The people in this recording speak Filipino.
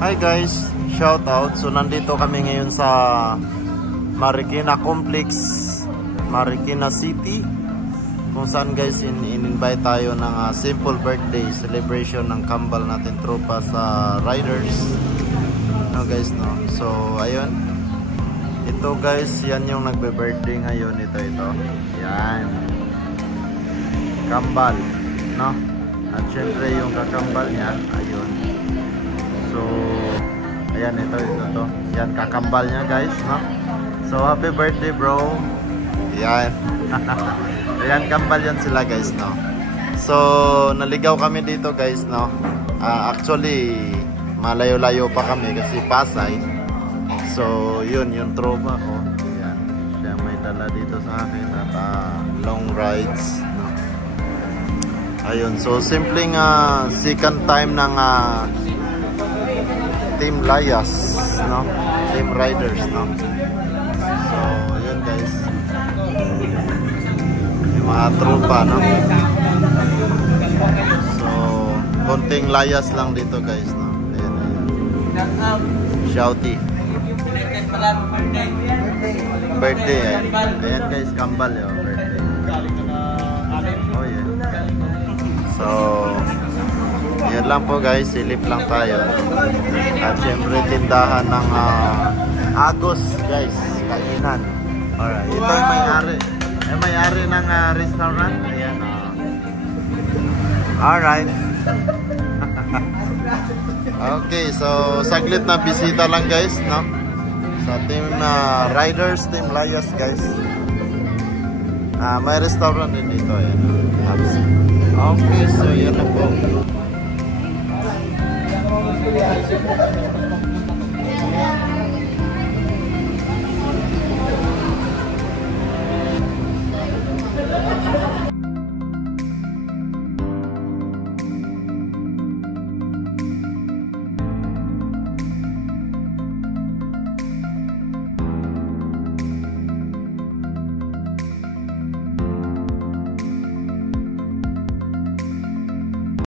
Hi guys, shout out. So nandito kami ngayon sa Marikina Complex, Marikina City, kung saan guys in-invite tayo ng simple birthday celebration ng kambal natin tropa sa riders. No guys, no. So ayun. Ito guys, yan yung nagbe-birthday ngayon, ito. Yan. Kambal, no? At syempre yung kakambal niya, ayun. So, ayan, ito to. Yan, kakambal niya guys, no? So, happy birthday bro. Yan. Ayan, kambal yan sila guys, no? So, naligaw kami dito guys, no? Actually, malayo-layo pa kami kasi Pasay. So, yun, yung tropa ko. Yan. Siya may dala dito sa akin at long rides, no? Ayun, so simpleng second time ng Team Layas, no? Team Riders, no? So, yun guys. Yung mga tropa, no? So, konting layas lang dito guys, no? Ayan. Shouty. Birthday, ayan. Ayan guys, kambal yun, birthday. Oh yeah. So, yun lang po guys, silip lang tayo. At syempre tindahan ng Agos guys, kainan. Alright, ito yung may-ari. Yung may-ari ng restaurant. Ayan. Alright. Okay, so saglit na bisita lang guys, no? Sa team Riders, Team Layas guys. May restaurant din dito, ayan. Okay, so yan na po.